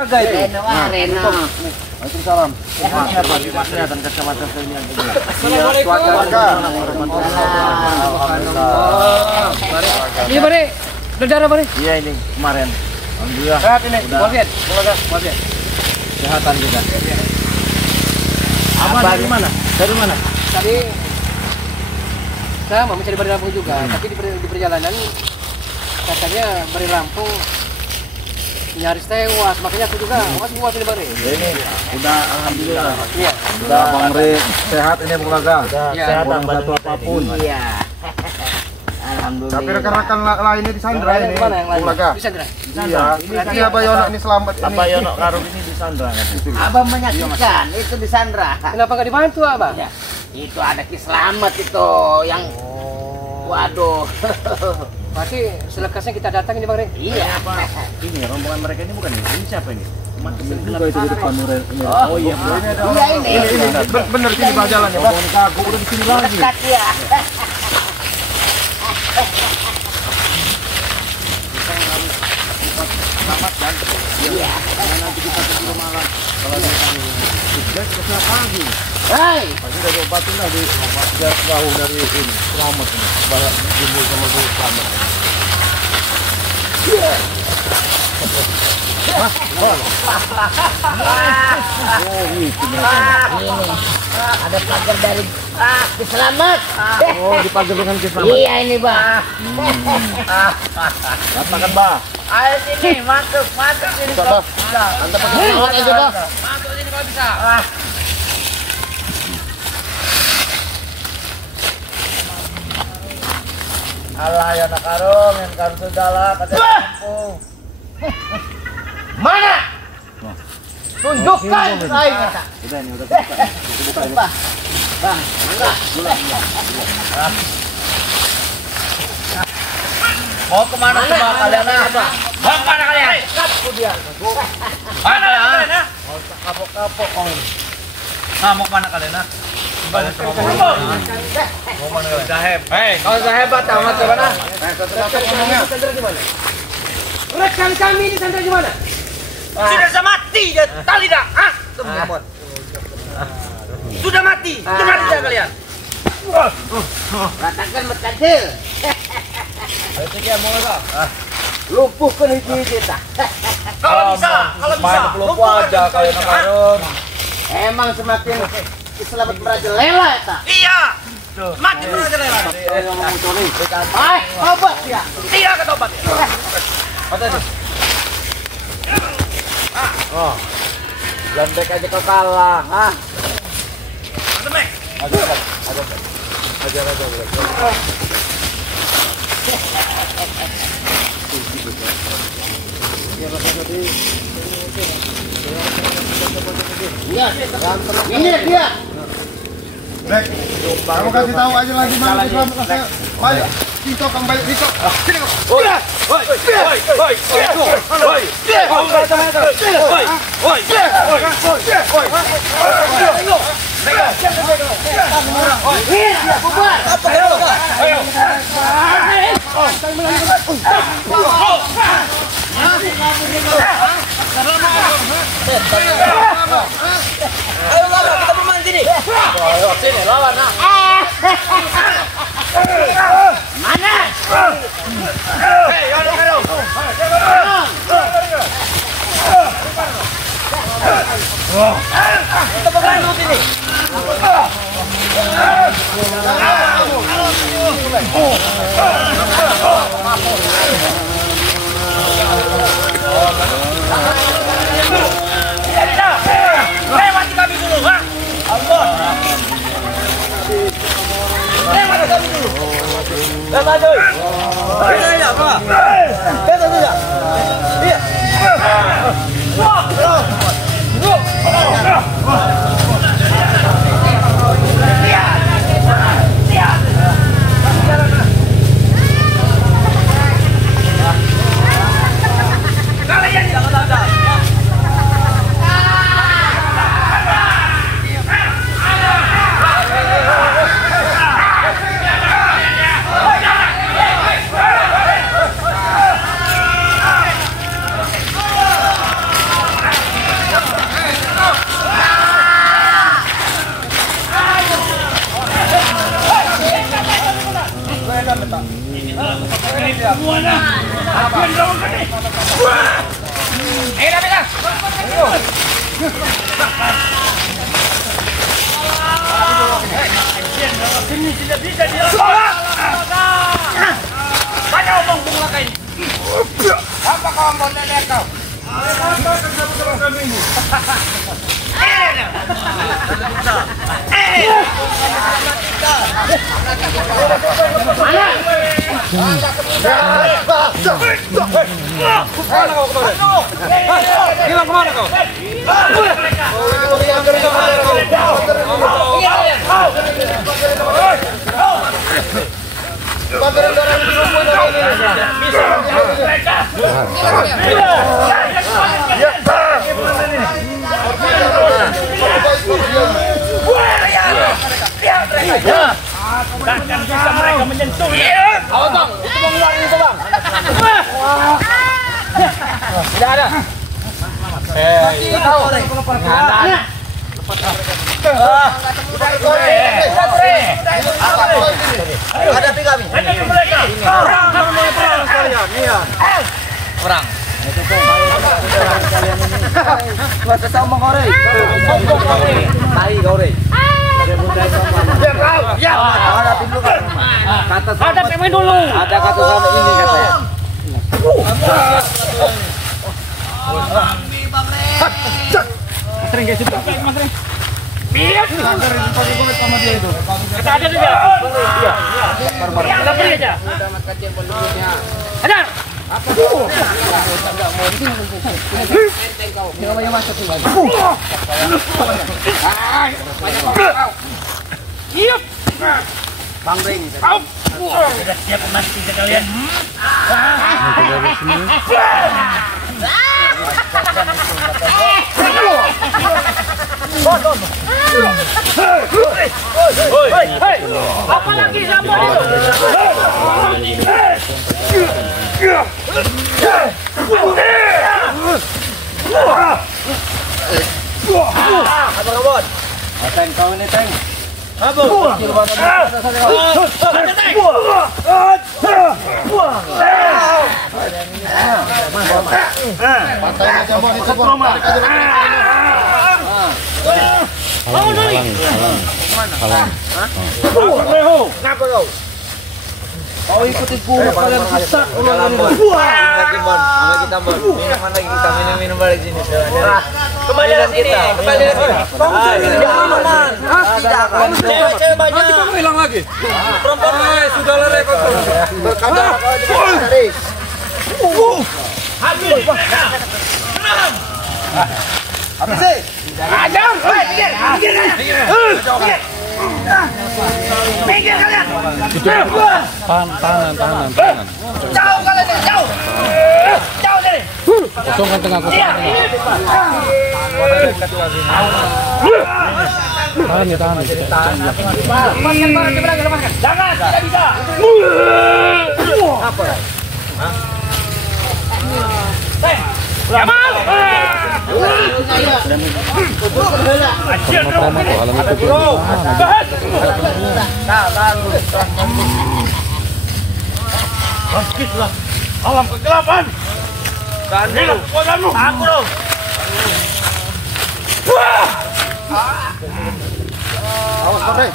Reno. Waalaikumsalam. Siapa di Masnya dan Kecamatan Selian. Assalamualaikum. Ini bare, saudara bare. Iya ini kemarin. Alhamdulillah. Sehat ini. Buat. Kesehatan kita. Abang dari mana? Dari mana? Tadi saya mau mencari bare Lampung juga, tapi di perjalanan katanya bare Lampung nyaris tewas, makanya aku juga buat ini bare. Ini udah alhamdulillah. Iya. Udah Bang Re sehat ini keluarga. Iya. Sehat bantu apapun. Iya. Alhamdulillah. Tapi rekan-rekan lainnya di Sandra ini, Mana yang lain? keluarga. Di Sandra. Iya, ini Abah Yono ini selamat ini. Apa Yono Karung ini di Sandra kan? Abang menyaksikan itu di Sandra. Kenapa nggak dibantu, Abang? Ya, itu ada Ki Slamet itu yang waduh. Berarti selekasnya kita datang ini, Bang Re. Iya. Ini rombongan mereka ini bukan ini siapa ini? Cuma Juga itu di depan Nuren. Oh iya, ini. Bener sini Bang jalannya, Bang. Aku udah di sini lagi. Dekat ya. Selamat dan Iya. nanti kita ke malam. Kalau ada sukses kesana pagi. Hai. Pasti udah diobatin lah di jauh dari ini. Selamat ini. Banyak jumbo sama gue selamat. Oh itu Ini ada pagar dari Ki Slamet. oh dipakai dengan kisah. Iya ini, Bang. Katakan bah. Ayo sini, masuk sini. Bisa bah. Anda pakai semangat aja bah. Masuk sini kalau bisa. Allah ya nak karung yang karung segala kata kampung. Mana? Tunjukkan saya. Udah ini udah buka. Bang. Bang, Mau kemana semua kalian apa? Mau kemana kalian? Mana kalian ya? Mau kapok-kapok kau ini. Nah mau kemana kalian ah? Balik sama mau mana kalian? Saheb. Hei, Kalau saya hebat amat ke mana? Ngomongnya. Rekan kami di Sandra di mana? sudah mati ya, tali dah. Ah, sudah mati dah kalian. Katakan berkadil. ayo tiga mau enggak? Lumpuhkan hiji kita. Kalau bisa peluk aja kalian nak karung. Emang semakin Slamet merajalela eta. Iya. Mati merajalela. Hai, obat ya. Tidak kata obat. Oh. Landek aja kau kalah. Ah. Temek. Ajar. Iya, ini dia. Rek, kamu kasih tahu aja lagi mana di kamu kasih. Balik. Tito kamu balik Tito. Sini kamu. Ayo lawan, kita bermain sini. Sini lawan nah. Mana? Hei, ayo. Kita bermain sini. Tidak. Lewati kami dulu, ha? Allah. Lewati kami dulu. Lewati. Iya, Pak. Lewati ya. Iya. Kalian jangan ada. Ini tidak bisa dilepas. Banyak omong bunga ini. Apa kau mau nenek kau? Hilang kemana kau? Takkan bisa mereka menyentuh. Awas bang, itu bang ular itu bang. Tidak ada. Tahu? Hadapi kami. Perang. Masa sama kau rey. Tai kau rey. Ya. Hadapi dulu kan. Kata sama. Ada pemain dulu. Ada kata sama ini katanya. Sering guys itu. Biar. Kita ada juga. Iya. Kita beri aja. Ada. Iya. Bang Ring. Sudah siap mati sekalian. Apa lagi sama itu? Apa kabar? Tank kau ini tank. Apa? Kenapa kau? Kau ikuti guru kalian rusak ulang ini. Lagi Bon, sama kita Bon. Minuman lagi kita minum balik sini. Kembali ke sini, kembali ke sini. Minuman. Tidak. Cewek banyak. Nanti kamu hilang lagi. Perempuan sudah lari kau. Berkata cari. Habis. Apa sih? Ajam, pinggir. Pinggir kalian. Tahanan. Jauh kalian, jauh. Jauh dari. Kosongkan tengah, Iya. tahan. Lepaskan barang di belakang, lepaskan. Jangan, tidak bisa. Apa? Jamal. Bangkitlah alam kegelapan. Hilang kekuatanmu. Aku dong. Awas Bang Ring.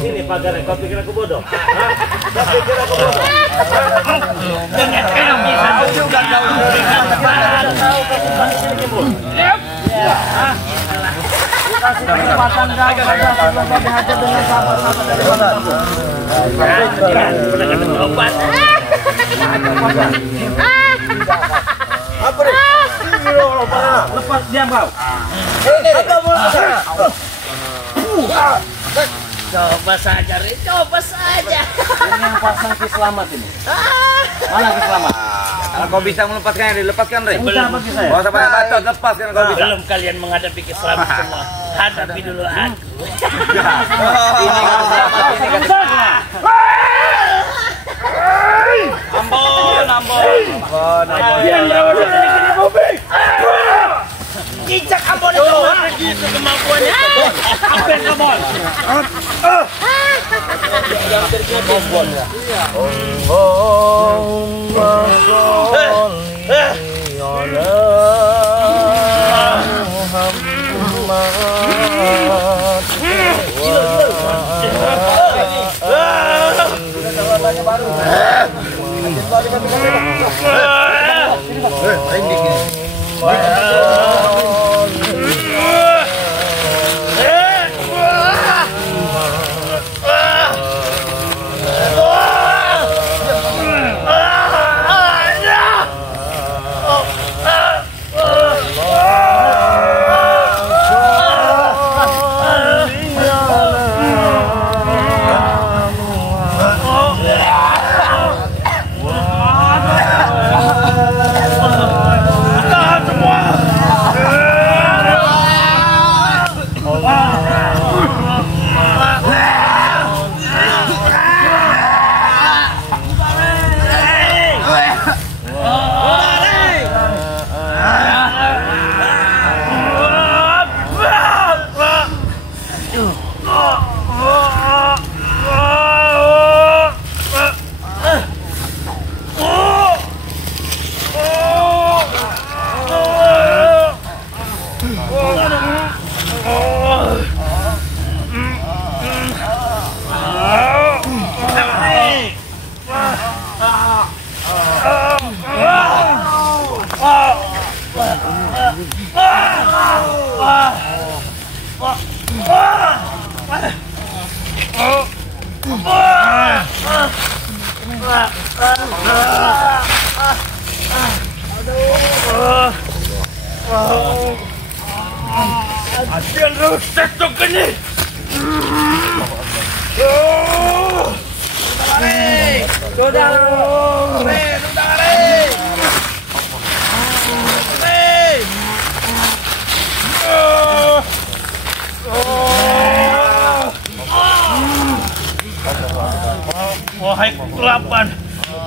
Sini pagar, kau pikir aku bodoh? Kau pikir aku bodoh? Dengan kami satu juga kau. Kasih kesempatan kau sebelum kau dihajar dengan sahabat-sahabat dari mana? Obat. Apa nih? Lepas diam kau. Apa mau sana? Coba saja, Rin. Coba saja. Ini yang pasang Ki Selamat ini. Mana Ki Selamat? Kalau kau bisa melepaskannya, dilepaskan Rey. Udah bagi saya. Kau sampai bacot, lepaskan kalau bisa. Belum kalian menghadapi keselamat semua. Hadapi dulu aku. Ini kata selamat, ini kata selamat. Ambon. Ambon. Yang rawat ini kini bobek. Asyik rusak tu kini. Wahai kegelapan,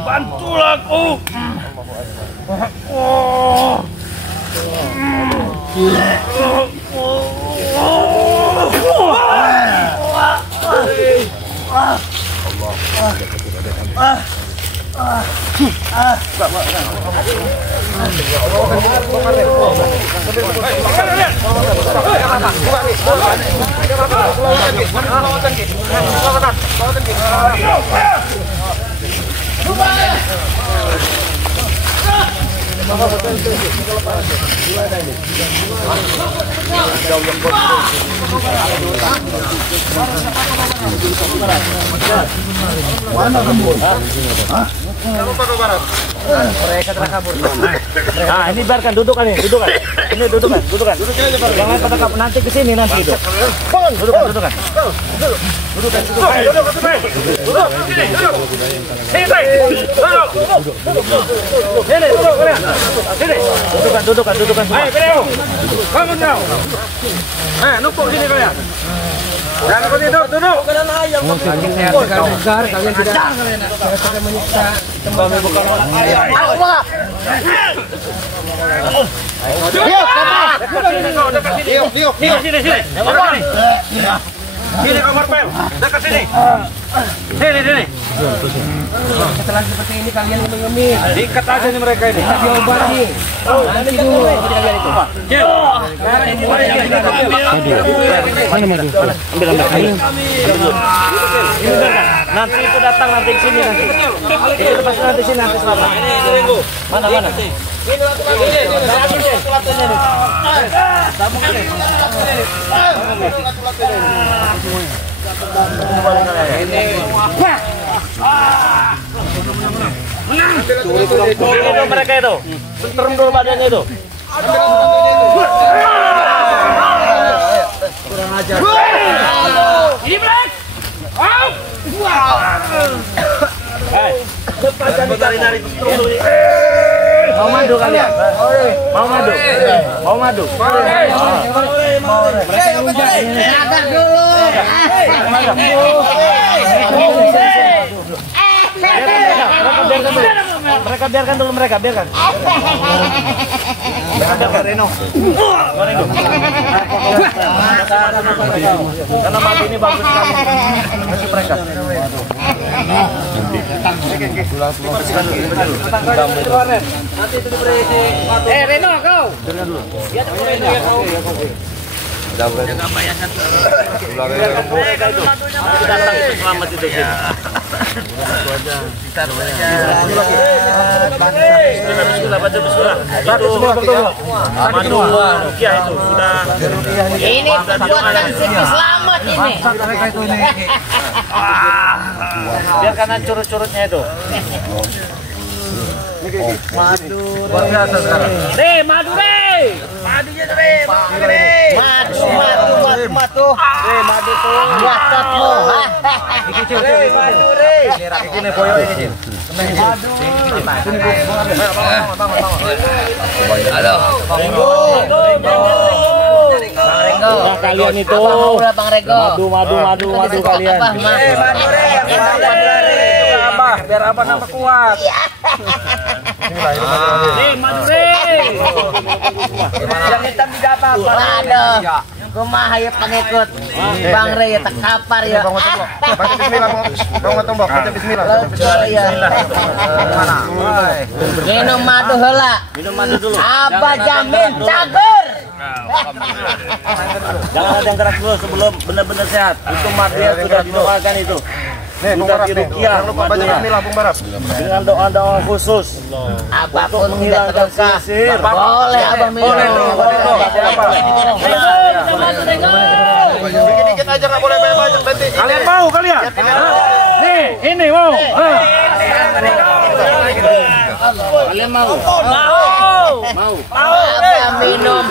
bantulah aku. Nah, ini biarkan dudukan nih, dudukan. Ini dudukan. Jangan pada kabur nanti ke sini nanti itu. Dudukan. Dudukan. Ayo, Beliau. Bangun kau. Numpuk sini kalian. Jangan kau tidur, duduk. Kalian tidak menyiksa kembali bukan orang ayam. Sini kamar pel, dekat sini. Sini. Setelah seperti ini kalian ngemis. Diikat aja nih mereka ini. Kita diobati. Nanti dulu. Nanti itu datang nanti ke sini nanti. Itu lepas nanti sini nanti selama. Mana? Itu mereka itu. Turun dulu badannya itu. Kurang ajar. Ini Black. Nari turun dulu. Mau madu kalian? Mau madu? Sabar dulu. Mereka biarkan dulu mereka. Reno. Karena mati ini bagus sekali. Masih mereka. Nanti itu diberi Reno kau. Dia tuh Reno ya kau. Jaga bayarnya tuh. Mereka itu. Kita datang itu selamat itu. Bismillah, baca bismillah. Itu madu rukiah itu sudah. Ini buatan Siti Selamat ini. Biarkan curut-curutnya itu. Madu luar biasa sekarang. Madu madunya Madu. Madu tuh. Buatatmu. Madu ini boyo ini. Halo. Nah, kalian itu Bang Rego. Madu kalian. Biar abah nama kuat. Madu Yang hitam tidak apa-apa. Waduh. Kumaha ya pengikut Bang Re ya tak kapar ya. Baca bismillah, Bang Tombok. Baca bismillah. Ya. Mana? Minum madu heula. Minum madu dulu. Abah jamin cager. Jangan ada yang keras dulu sebelum benar-benar sehat. Itu madu yang sudah didoakan itu. Nih, Bung Barap nih. Jangan lupa baca bismillah, Bung Barap. Dengan doa-doa khusus Abah untuk pun tidak menghilangkan terluka. sisir. Boleh abah minum. Dikit-dikit aja nggak boleh banyak nanti. Kalian mau kalian? Nih, ini mau. Kalian mau? Mau. Abah minum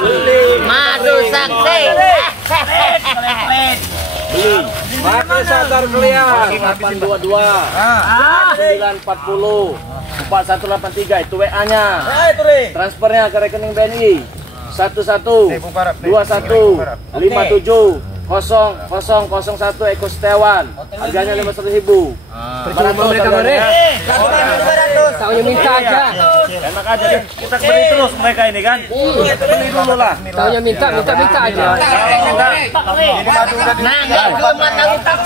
madu sakti. Mati sadar kalian. 822 940 4183 itu WA-nya. Transfernya ke rekening BNI 11 21 57 0001 Eko Setiawan. Harganya 500.000. Percuma mereka Mare. Taunya minta aja. Enak aja deh. Kita beli terus mereka ini kan. Beli dulu lah. Taunya minta aja. Nah, enggak cuma tahu tak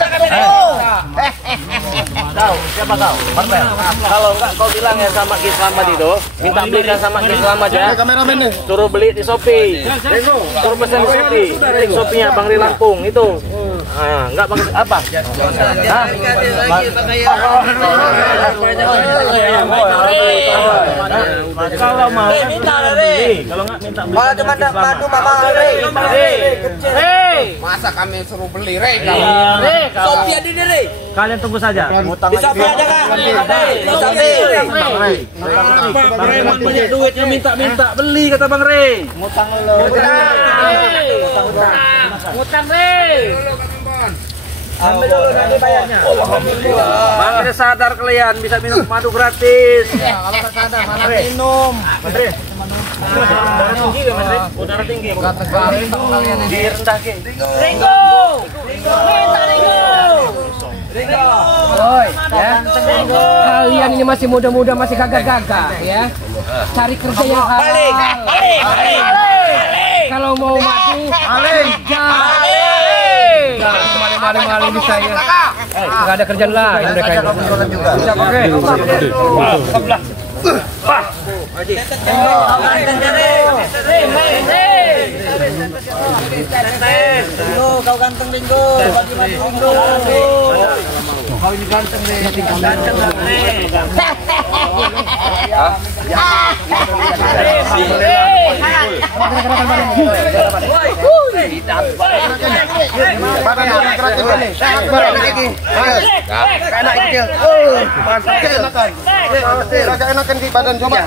Tahu siapa tahu? Martel. Kalau enggak kau bilang ya sama Ki Slamet itu, minta belikan sama Ki Slamet ya. Kameramen nih. Suruh beli di Shopee. Suruh pesan di Shopee. Link Shopee-nya Bang Ri Lampung itu. Nah, enggak Bang apa? Hah? Kalau mau minta beli. Kalau enggak minta beli. Kalau cuma madu mama Masa kami suruh beli Shopee ada nih. Kalian tunggu saja. di Shopee aja kan? Bang Raymond punya duitnya minta beli kata Bang Ray. Ngutang Re. Ambil dulu nanti bayarnya. Bang Ray sadar kalian bisa minum madu gratis. Kalau tak sadar mana minum. Darah tinggi ya Mas Ray? Oh, darah tinggi. Direndahin. Ringo. Oi, ya. Kalian ini masih muda-muda, masih gagah-gagah ya. Cari kerja yang halal. Kalau mau mati, jangan kemarin-marin bisa ya. Nggak ada kerjaan lain mereka ini. Bisa pakai. Kau ganteng Ringo, bagi madu Ringo. Kau ini ganteng nih. Badan dulu gratis ini. Anak kecil. Agak enakan di badan coba.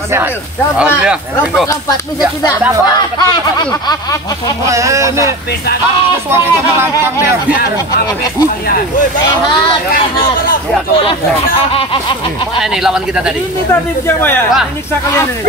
Coba lompat bisa tidak? Ini suami sama lantang dia. Mana nih lawan kita tadi? Ini tadi siapa ya? Nyiksa kalian ini.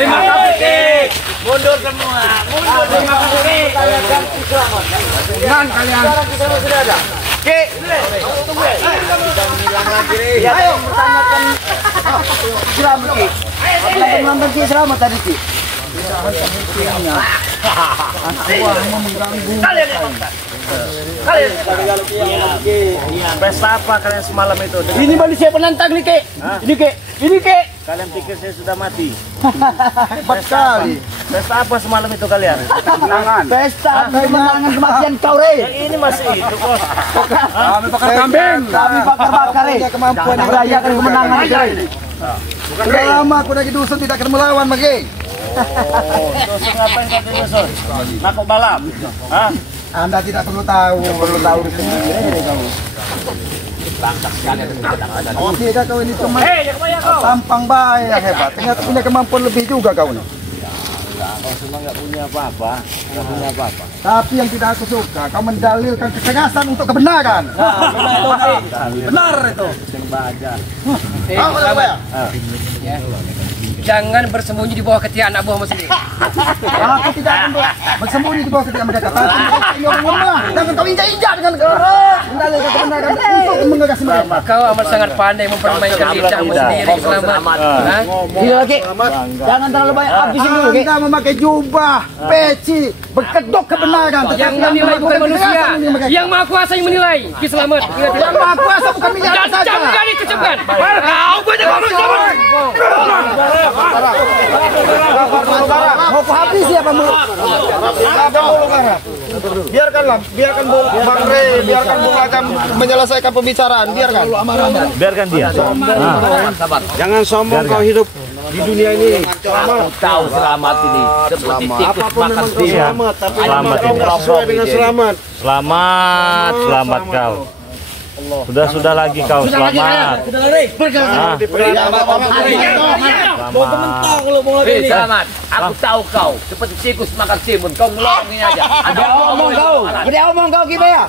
Terima kasih, Ki. Mundur semua. Mundur. Terima kasih. Tenang kalian. Ki. Tunggu ya. Ayo pertanyakan selamat Ki. Apa Ki selamat tadi Ki? Kalian pesta apa kalian semalam itu? Ini manusia penantang nih Ki. Ini Ki. Kalian pikir saya sudah mati? Hebat sekali. Pesta apa semalam itu kalian? Pesta kemenangan kematian kau Re. Yang ini masih itu kos. Kami bakar kambing. Kami bakar-bakar Re. Kemampuan merayakan kemenangan Re. Sudah lama aku lagi dusun tidak akan melawan Magi. Terus ngapain kau di dusun? Nakuk balap? Hah? Anda tidak perlu tahu. Di sini kamu. Tidak kau ini cuma Hei, jangan banyak kau. tampang baik yang hebat. Ternyata punya kemampuan lebih juga kau ini. Kau semua nggak punya apa-apa. Nggak punya apa-apa. Tapi yang tidak aku suka, kau mendalilkan kecerdasan untuk kebenaran. Benar itu. Kau apa ya? Jangan bersembunyi di bawah ketiak anak buahmu sendiri. Aku tidak akan bersembunyi di bawah ketika mereka. Tapi ini orang lemah. Jangan kau injak-injak dengan keras. Mendalilkan kebenaran untuk mengagasi mereka. Kau amat sangat pandai mempermainkan lidahmu sendiri, Selamat. Hah? Gila lagi. Jangan terlalu banyak habisin dulu Ki. Anda memakai jubah, peci, berkedok kebenaran. Yang menilai bukan manusia, yang maha kuasa yang menilai. Ki Selamat. Ingat Yang maha kuasa bukan minyak dan saja. jangan kali kecemkan. Kau banyak ngomong Selamat. Mau ku habisi apa mu? Ada mulu karena. Biarkanlah, biarkan Bang Rey, biarkan Bung Agam menyelesaikan pembicaraan, biarkan. Biarkan dia. Jangan sombong kau hidup di dunia ini. Tahu selamat ini seperti tikus Apapun makan memang kau tim. selamat, tapi Selamat kau nggak sesuai dengan selamat. Selamat kau. Sudah lagi kau selamat. Hei, Selamat, aku tahu kau seperti tikus makan timun. Kau ngelorong ini aja. Ada Omong kau. Gede omong kau Ki ya.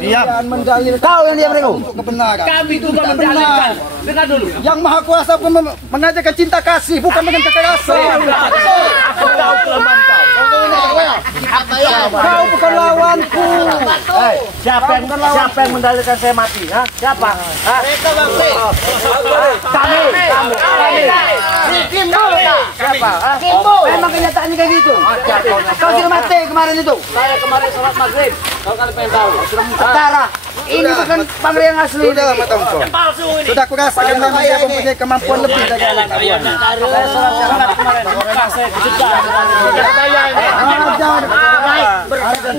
Diam. Mendalilkan Kau yang diam mereka. untuk kebenaran. kami juga mendalilkan. Dengar dulu. Yang maha kuasa pun mengajarkan cinta kasih, bukan dengan kekerasan. Aku tahu kelemahan kau. Kau bukan lawanku. Siapa yang mendalilkan saya mati? Hah? Siapa? Hah? Kami. Siapa? Hah? Memang kenyataannya kayak gitu. Kau sudah mati kemarin itu. Saya kemarin sholat maghrib. Kau kan pengen tahu. Setara. Ini bukan Bang Rey yang asli. Sudah matangku. Palsu ini. Sudah aku rasakan memang dia mempunyai kemampuan lebih dari anak buahnya. Saya sholat syariat kemarin. Bukan saya kesukaan.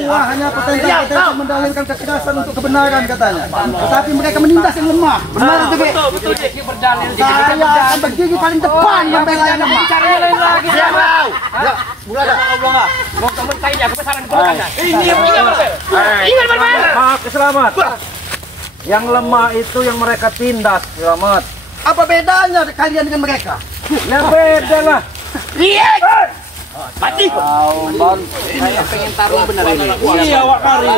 Wah, hanya potensi mendalilkan kecerdasan untuk kebenaran katanya. Tetapi mereka menindas yang lemah. Benar itu Ki. Betul Ki berdalil. Saya akan berdiri paling depan membela yang lemah. Caranya lain lagi. Mau temen saya jaga besaran keponakan. Ingat berbayar. Selamat. Yang lemah itu yang mereka tindas. Selamat. Apa bedanya kalian dengan mereka? Ya beda lah. Mati. Saya pengen taruh benar ini. Iya, Wak Kari.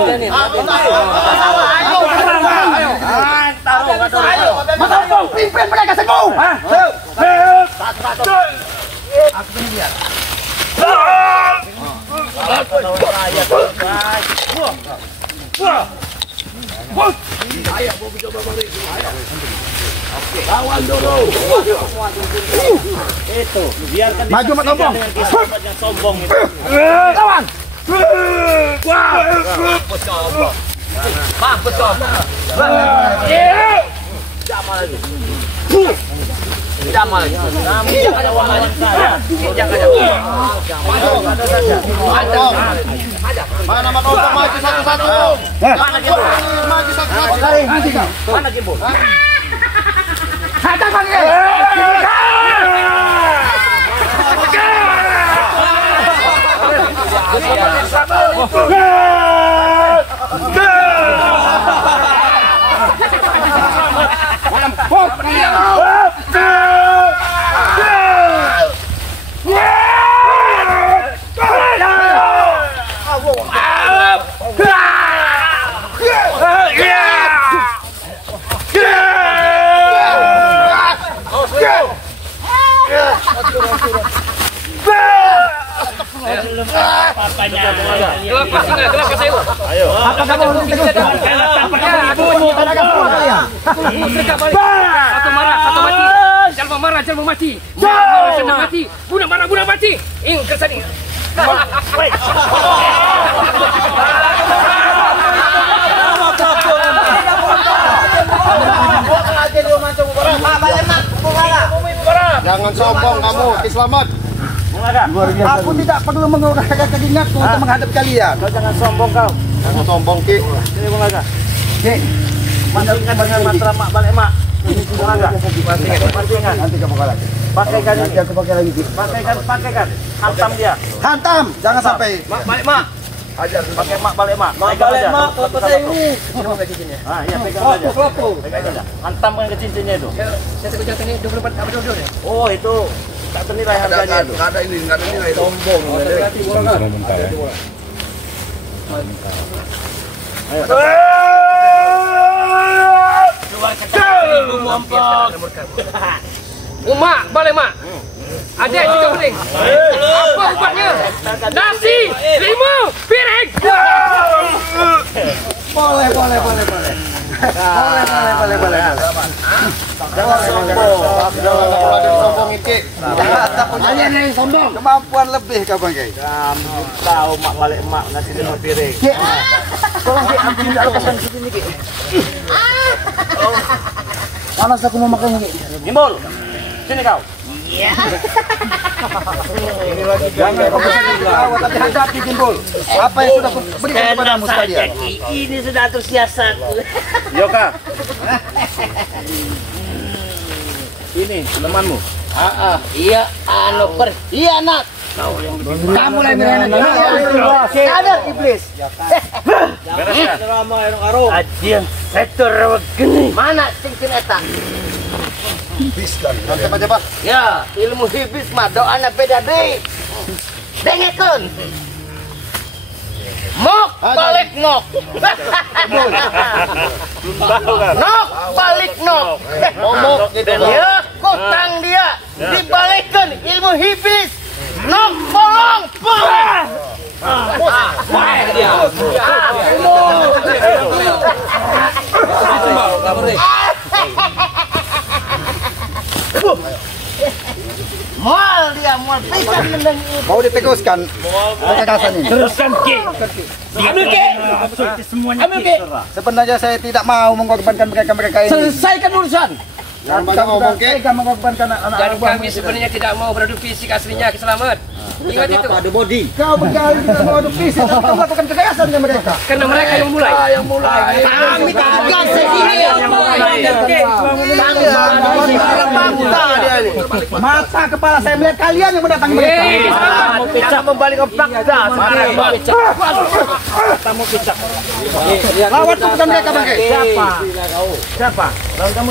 Ayo, pimpin mereka semua. Itu, biarkan Maju, Mat Ompong. dengan kisah yang sombong itu. Lawan. Bang, betul. Jamal lagi. Jangan ada uang aja. Jangan ada. Mana Mat Ompong maju satu-satu. Mana Gimbal? Maju satu-satu. Mana Gimbal? Hajar Bang Rey. Kelapa singa, kelapa sayur. Ayo. Apa kamu teguhkan? Aku mau Tanahkan semua kalian. sergap balik. Satu marah, satu mati. Jalma marah, jalma mati. Marah, jalma mati. Guna marah, guna mati. Ing kesani. Jangan sombong kamu, selamat. Luar biasa. Aku tidak perlu menggunakan keringatku untuk menghadap kalian. Kau jangan sombong kau. Jangan sombong, Ki. Sini Bung Aga. Ki, Pancingan dengan mantra mak balik mak. Bung Aga. Pancingan. nanti kamu kalah. Pakaikan Nanti ini. aku pakai lagi, Ki. Pakaikan. Hantam dia. Hantam, jangan sampai. Mak balik mak. Pakai mak balik mak. Mak balik mak. Kelapa saya ini. Ah, iya pegang aja. Pegang aja. Hantamkan ke cincinnya itu. Saya tegur jantan ini 24 apa 22 ya? Oh itu tak ternilai harganya itu. Nggak ada nilai. Sombong. Bentar ya. Mak, balik mak. Ada juga pening. Apa upahnya? Nasi 5 piring. Boleh. Jangan sombong. Jangan sombongin, Ki. Kalian yang sombong. Kemampuan lebih kau pakai. Kamu tahu mak balik mak nasi 5 piring. Ki, tolong Ki, ambil alokasikan ke sini, Ki. Panas aku mau makan, Ki. Gimbal. Sini kau. Jangan kau ketawa, tapi hadapi, Gimbal. Apa yang sudah berikan kepadamu sekalian? Ini sudah tersiasat. Yoka. Ini temanmu. Iya, anu berkhianat. Kamu lah yang sadar, iblis. Ajian setor begini. Mana cincin eta? Nanti aja, Pak. Ya, ilmu hibis mah doana beda deui. Dengekeun. Mok balik nok. Nok balik nok. Ngomong gitu. Ya, kutang dia dibalikkan ilmu hibis. Nok bolong. Mual dia, mual pisan meneng itu. Mau ditegaskan kekerasan ini. Teruskan Ki. Ambil Ki. Ambil Ki. Sebenarnya saya tidak mau mengorbankan mereka ini. Selesaikan urusan. Jangan banyak ngomong, Ki. Kita mengorbankan Dan anak-anak kami sebenarnya tidak mau beradu fisik aslinya Selamat. Ingat itu. Ada body. Kau berkali kita mau adu fisik, tapi kau melakukan kekerasan ke mereka. Karena mereka yang mulai. Kami kagak segini yang mulai. Kami Mata kepala saya melihat kalian yang mendatangi mereka. Mau pecah membalik ke fakta. Kamu pecah. Lawan bukan mereka, Bangke. Siapa?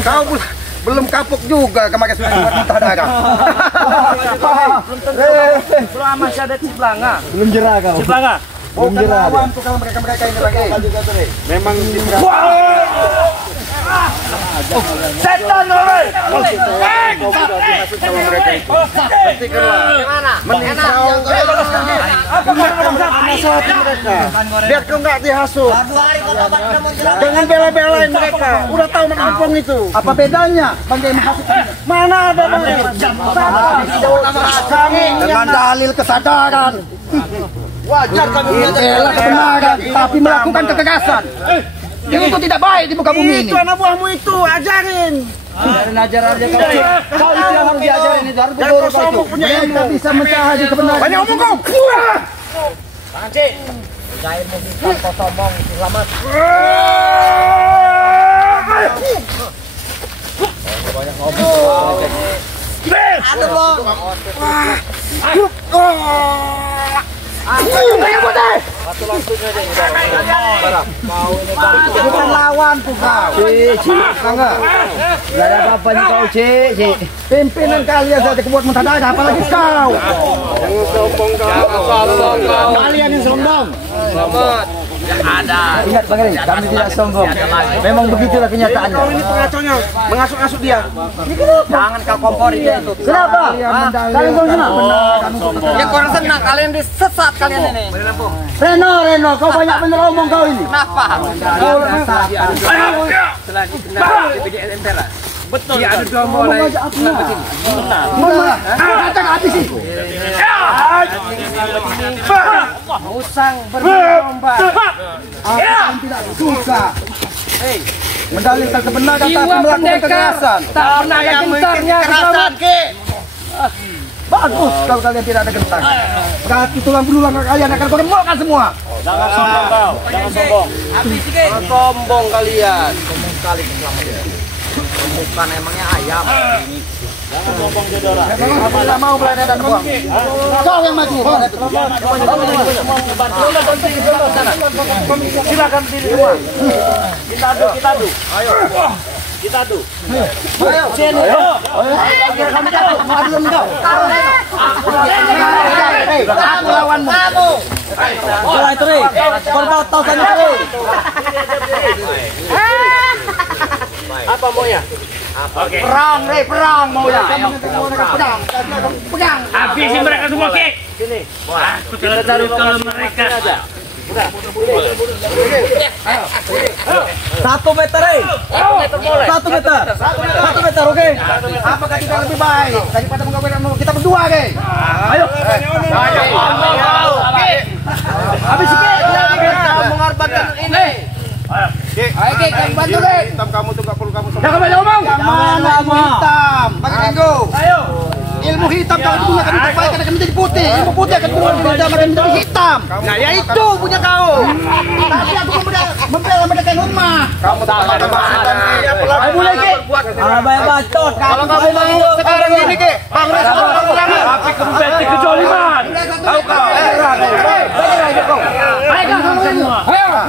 Kau belum kapuk juga kemarin sudah dibuat muntah darah. Belum masih ada Ciblanga. Belum jerah kau. Ciblanga. Bukan lawan tuh kalau mereka ini, Bangke. Memang Setan oi. biar kau nggak dihasut. Jangan bela-belain mereka. Udah tahu menampung itu. Apa bedanya? Bangke menghasut. Mana ada kami dengan dalil kesadaran. Wajar kami membela kebenaran, tapi melakukan kekerasan. Itu tidak baik di muka bumi ini. Itu anak buahmu itu, ajarin. Ajar aja kau. Kau itu yang harus diajarin itu, harus berguru itu. Mereka bisa mencari kebenaran. Banyak omong kau. Panci. Gairmu bisa kau sombong selamat. Banyak ngomong. Ada belum? Bukan lawan tuh kau. Enggak. Enggak ada apa-apanya kau, Ci. Pimpinan kalian saja kebuat muntah darah, apalagi kau. Jangan sombong kau. Sombong kau. Kalian yang sombong. Selamat. Ingat Bang Eri, kami tidak sombong. Memang begitulah kenyataannya. Kau ini pengacaunya, mengasuk-asuk dia. Jangan kau kompori dia itu. Kenapa? Kalian belum senang? Ya kurang senang, kalian disesat kalian ini. Reno, kau banyak bener omong kau ini. Kenapa? Betul. Iya, ada dua mulai. Benar. Kacang habis itu. Usang berlomba. Aku yang tidak suka. Mendalilkan kebenaran tapi melakukan kekerasan. Tak pernah ada gentarnya Kekerasan ke. Bagus kalau kalian tidak ada gentar. Kaki tulang belulang kalian akan kau remukkan semua. Jangan sombong kau, jangan sombong. Sombong kalian. Sombong sekali selama ini. Bukan emangnya ayam. Jangan sombong jadi orang. Aku tidak mau belanja dan buang. Kau yang maju. Silakan berdiri semua. Kita adu. Ayo. Kita adu. Ayo. Kami jatuh. Maju kau. Aku lawanmu. Kamu. Mulai itu, Ri. Kau tahu sana, Ri. Apa maunya? Oke. Perang maunya. Pegang. Habisin mereka semua, Ki. Sini. Wah, kita cari kalau mereka aja. Udah. 1 meter, Ri. 1 meter boleh. 1 meter. 1 meter, oke. Apakah tidak lebih baik daripada menggabungkan kita berdua, Ge? Ayo. Habis ini kita mengorbankan ini. Ayo, kamu bantu, Ge. Kamu tuh gak perlu kamu sama. Jangan banyak omong. Mana ilmu hitam? Pakai Ringo. Ayo. Ilmu hitam kalau digunakan untuk baik akan menjadi putih. Ilmu putih akan digunakan untuk hitam akan menjadi hitam. Nah, ya itu punya kau. Tapi aku membela mereka yang lemah. Kamu tak ada masalah. Ayo mulai, Ge. Banyak bacot. Kalau kamu mau sekarang ini, Ki, Bang Tapi kamu berarti kejoliman. Tahu kau. Ayo, kamu semua. Ayo.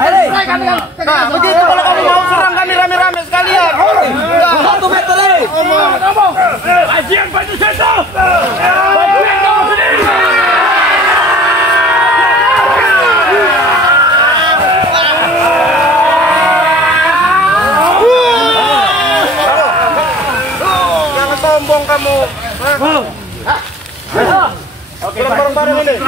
Nah, begitu kalau kamu mau serang kami rame-rame sekalian. 1 meter, Ri. Ajian baju satu. Baju yang kamu sendiri. Jangan sombong kamu. Oke, bareng-bareng ini.